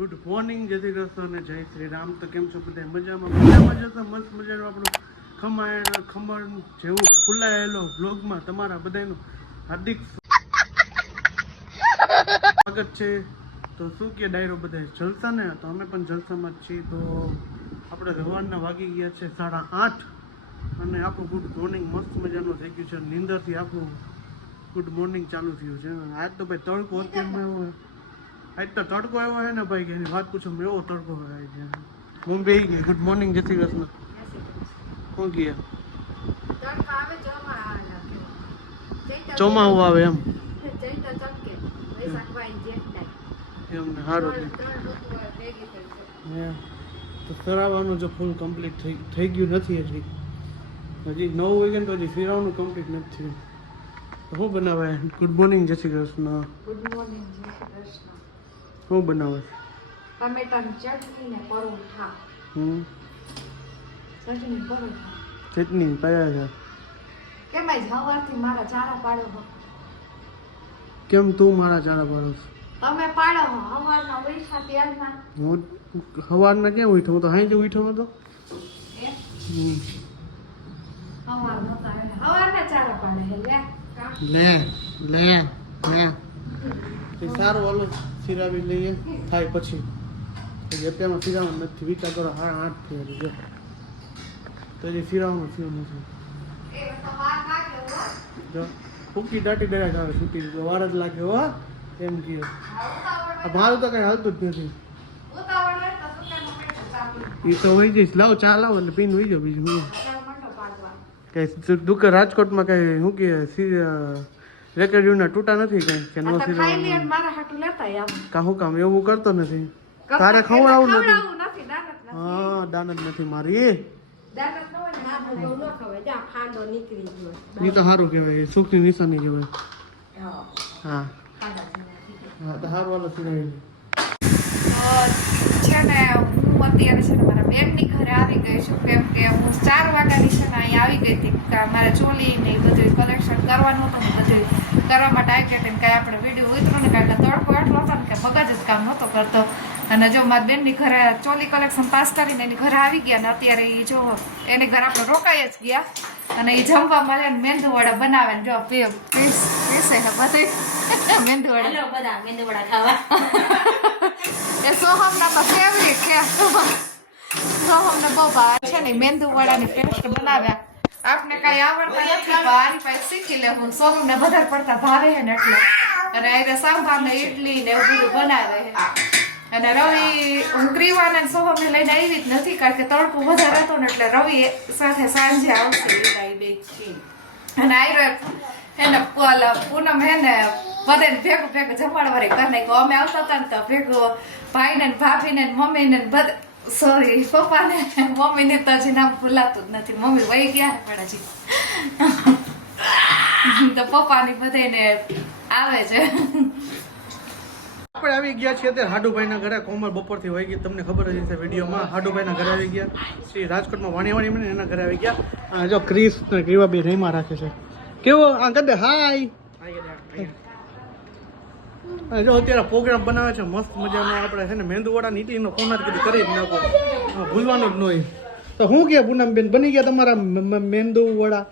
Good morning, જય શ્રી કૃષ્ણ અને જય શ્રી રામ. તો કેમ છો બધા? મજામાં જશો. મસ્ત મજાનું આપણું ખમણ જેવું ફૂલાયેલો બ્લોગમાં તમારા બધાનું હાર્દિક સ્વાગત છે. તો શું કે ડાયરો બધા જલસા ને? તો અમે પણ જલસામાં જ છીએ. તો આપણે સવારના વાગી ગયા છે 8:30 અને આપણું ગુડ મોર્નિંગ મસ્ત મજાનું થઈ ગયું છે. નીંદરથી આપણું ગુડ મોર્નિંગ ચાલુ થયું છે. આજ તો ભાઈ તડકો અત્યારમાં આજ તો તડકો આવ્યો છે ને ભાઈ, કે એની વાત પૂછો, એવો તડકો આવે છે. હું બે ગઈ. ગુડ મોર્નિંગ, જય શ્રી કૃષ્ણ. શું ગયા ચોમાવું આવે એમ એમને સારું. તો ફેરાવાનું જો ફૂલ કમ્પ્લીટ થઈ ગયું નથી. હજી 9 વાગ્યા તો હજી ફેરાવાનું કમ્પ્લીટ નથી થયું. શું બનાવે? ગુડ મોર્નિંગ, જય શ્રી કૃષ્ણ. ગુડ મોર્નિંગ, જય શ્રી કૃષ્ણ. શું બનાવે? ટમેટાની ચટણી ને પરોઠા. ચટણી પરોઠા. ચટણી પાયા છે. કેમ આજ સવારથી મારા ચારા પાડો હો? કેમ તું મારા ચારા પાડો છો? તમે પાડો હો સવારના ઉઠ્યા ત્યારના. હું સવારના કેમ ઉઠ્યો? હું તો હાઈ જ ઉઠ્યો હતો. સવારના ચારા પાડે હે લે સારું, હાલો સિરાવી લઈએ થાય પછી. અત્યારમાં સિરાવાનું નથી. વિચાર કરો 8:30 થઈ ગયો તો હજી સિરાવાનું થયું નથી. જો ફૂકી દાટી દરેક આવે છૂટી વાર જ લાગે હો એમ કહે. મારું તો કઈ હાલતું જ નથી. એ તો હોય જઈશ. લાવ ચા લાવો એટલે પીને હોય જાવ. બીજું હું કઈ દુકાન રાજકોટમાં કઈ શું કે રેકર્ડ્યુના તૂટા નથી કઈ કે નો સિરાવાનું કાહું કામ એવું કરતો નથી. તારે ખવડાવું નથી. હા, દાનત નથી મારી. એ તો સારું કહેવાય, સુખની નિશાની કહેવાય. હા તો સારું, હાલો સિરાવી છે ને. હું અત્યારે છે ને મારા બેનની ઘરે આવી ગઈ છું. કેમ કે હું 4 વાગ્યાની છે ને અહીંયા આવી ગઈ હતી. મારે ચોલી ને એ બધું કલેક્શન કરવાનું હતું ને બધું કરવા માટે આવી ગયા. કાંઈ આપણે વિડીયો ઉતરો ને કારણ કે તડકો એટલો હતો ને કે મગજ જ કામ નહોતો કરતો. અને જો મારી બેનની ઘરે ચોલી કલેક્શન પાસ કરીને એની ઘરે આવી ગયા ને અત્યારે એ જો એની ઘરે આપણે રોકાઈ જ ગયા. અને એ જમવા મળે ને મેંદુવડા બનાવે ને જો પીસે બધે મેંદુવડા ખાવા. એ સોહમના તો ફેવરિટ છે. સોહમને બહુ ભાવે છે ને મેંદુવડાની પેસ્ટ બનાવ્યા. આપને કઈ આવડતા નથી પણ આની પાસે શીખી લેવું. સોહમને વધારે પડતા ભાવે છે ને એટલે. અને એને સાંભાર ને ઇડલી ને એવું બધું બનાવે છે. અને રવિ હું ક્રીવાને સોહમને લઈને આવી જ નથી કારણ કે તડકો વધારે હતો ને એટલે રવિ સાથે સાંજે આવશે. અને આયરો એને પૂનમ હે ને બધાને ભેગું જમાડવારે કરી નાખ્યું. અમે આવતા હતા ને તો ભેગું ભાઈને ભાભીને મમ્મીને બધા સોરી પપ્પાને મમ્મીને તો હજી નામ ભૂલાતું જ નથી. મમ્મી વહી ગયા પણ હજી તો પપ્પાની બધાને આવે છે. આપણે આવી ગયા છીએ અત્યારે હાડુભાઈના ઘરે. કોમલ બપોરથી વહી ગઈ, તમને ખબર જ છે વિડીયોમાં. હાડુભાઈના ઘરે આવી ગયા. શ્રી રાજકોટમાં વાણી મને એના ઘરે આવી ગયા. જો ક્રિસ ને ક્રીવા બે રહીમાં રાખે છે. કેવો આ કદે હાય. જો અત્યારે પ્રોગ્રામ બનાવે છે મસ્ત મજાનો. આપણે છે ને મેંદુવડા નીતિનો ફોન જ કીધું કરી જ નાખો, ભૂલવાનું જ નહીં. તો શું કે પૂનમ બેન બની ગયા તમારા મેંદુવડા?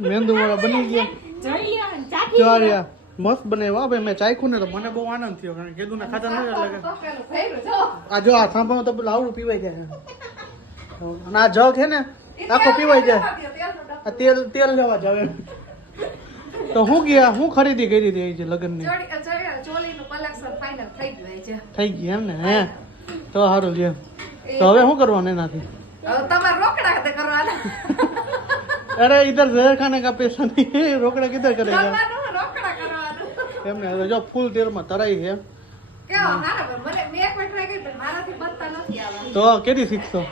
મેંદુવડા બની ગયા. મસ્ત બનાવ્યા ભાઈ. મેં ચાખ્યું ને તો મને બહુ આનંદ થયો કારણ કે કીધું ને ખાતા નથી એટલે આ જો આ થાંભલો તો પેલું આવડું પીવાઈ જાય. અને આ જગ છે ને આખો પીવાઈ જાય. આ તેલ લેવા જાવ. તો હું ગયા હું ખરીદી કરી હતી છે લગ્નની? થઈ ગઈ એમ ને? હે તો સારું છે. તો હવે શું કરવાનું એનાથી? અરે ઇધર ઝહેર ખાને કા પૈસા નહીં, રોકડા કિધર કરેગા એમને. જો ફૂલ તેલમાં તરાઈ છે. તો કેદી શીખશો?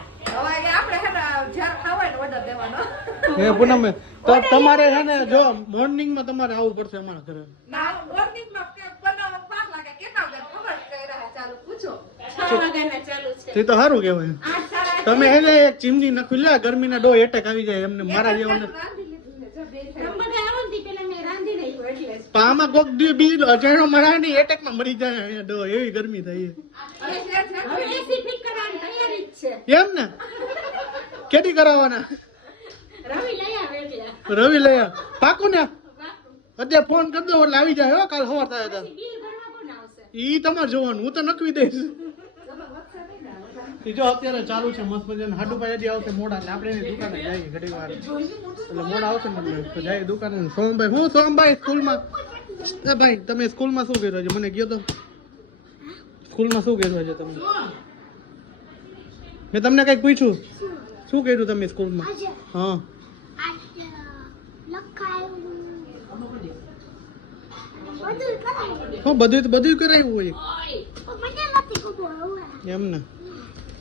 હે પૂનમ તો તમારે છે ને જો મોર્નિંગમાં તમારે આવવું પડશે અમારા ઘરે. તે તો સારું કહેવાય. તમે હે ને એક ચીમની નખી લે, ગરમીના ડો એટેક આવી જાય એમને મારા જેવા. પામાં કોક દી બી અજાણ્યો મરા ની એટેકમાં મરી જાય અહીંયા ડો એવી ગરમી થાય એમ ને કેદી કરાવવાના રવિ લઈ આવ પાકું ને અત્યારે ફોન કરી દો એટલે આવી જાય હો કાલ સવાર થાય તો ઈ તમારે જોવાનું હું તો નકવી દઈશ જો અત્યારે ચાલુ છે મસ્ત મજાનું હાડુભાઈ હજી આવશે મોડા એટલે આપણે એની દુકાને જઈએ ઘડી વાર એટલે મોડા આવશે ને તો જઈએ દુકાને સોમભાઈ હું સોમભાઈ સ્કૂલમાં એ ભાઈ તમે સ્કૂલમાં શું કર્યું છે મને કહો તો સ્કૂલમાં શું કર્યું છે તમે મેં તમને કંઈક પૂછ્યું શું કર્યું તમે સ્કૂલમાં હા બધું કરાવ્યું હોય એમ ને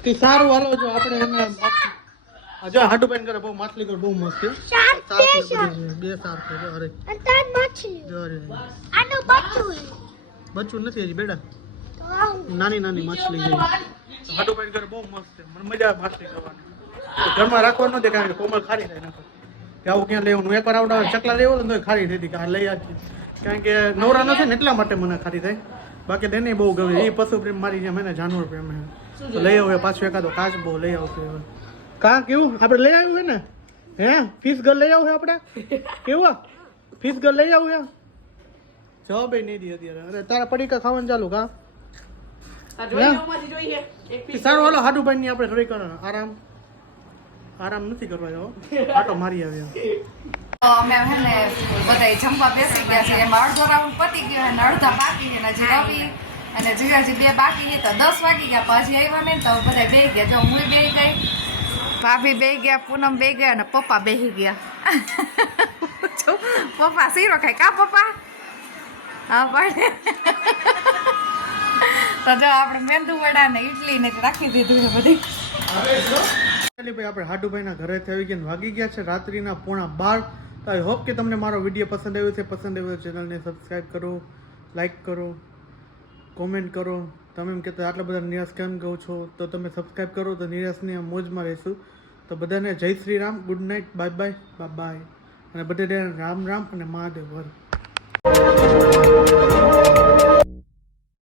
તે સારું હાલો જો આપણે એને જો હાડુભાઈ કરે બહુ માછલી કર બહુ મસ્ત છે બે સાર છે અરે બચ્ચું નથી હજી બેડા નાની નાની માછલી છે હાડુભાઈ કરે બહુ મસ્ત છે મને મજા આવે માછલી કરવાની ઘરમાં રાખવાનું નથી કારણ કે કોમલ ખારી થાય નાખો કે આવું ક્યાં લેવાનું એકવાર આવડા ચકલા લેવો તો ખારી થઈ કે આ લઈ આવી કારણ કે નવરા નથી ને એટલા માટે મને ખારી થાય બાકી તેને બહુ ગમે એ પશુ પ્રેમ મારી જેમ એને જાનવર પ્રેમ તો લઈ આવે પાછું એકાદો કાચ બહુ લઈ આવશે હવે કા કેવું આપણે લઈ આવ્યું ને હે ફીસ ઘર લઈ આવું આપણે કેવું ફીસ ઘર લઈ આવું હે જવાબ નહીં દી અત્યારે અરે તારા પડીકા ખાવાનું ચાલુ કા સારું હાલો હાડુભાઈ ની આપણે ઘરે કરો આરામ નથી કરવા જાવ આટો મારી આવ્યા અમે હે ને બધા જમવા બેસી ગયા છે એમાં અડધો રાઉન્ડ પતી ગયો અને અડધા બાકી છે હજી રવિ અને જીજાજી બે બાકી છે તો 10 વાગી ગયા પછી આવ્યા ને તો બધા બે ગયા જો હું બે ગઈ ભાભી બે ગયા પૂનમ બે ગયા અને પપ્પા બેસી ગયા પપ્પા શીરો ખાય કા પપ્પા હા પણ તો જો આપણે મેંદુ વડા ને ઇડલી ને રાખી દીધું છે બધી ભાઈ આપણે હાડુભાઈના ઘરેથી આવી ગયા વાગી ગયા છે રાત્રિના 12:30 તો આઈ હોપ કે તમને મારો વિડીયો પસંદ આવ્યો છે ચેનલને સબસ્ક્રાઈબ કરો લાઈક કરો કોમેન્ટ કરો તમે એમ કહેતા આટલા બધા નિરાશ કેમ કહો છો તો તમે સબસ્ક્રાઈબ કરો તો નિરાશની મોજમાં રહેશું તો બધાને જય Shri Ram good night bye bye અને બધે રામ રામ અને મહાદેવ હર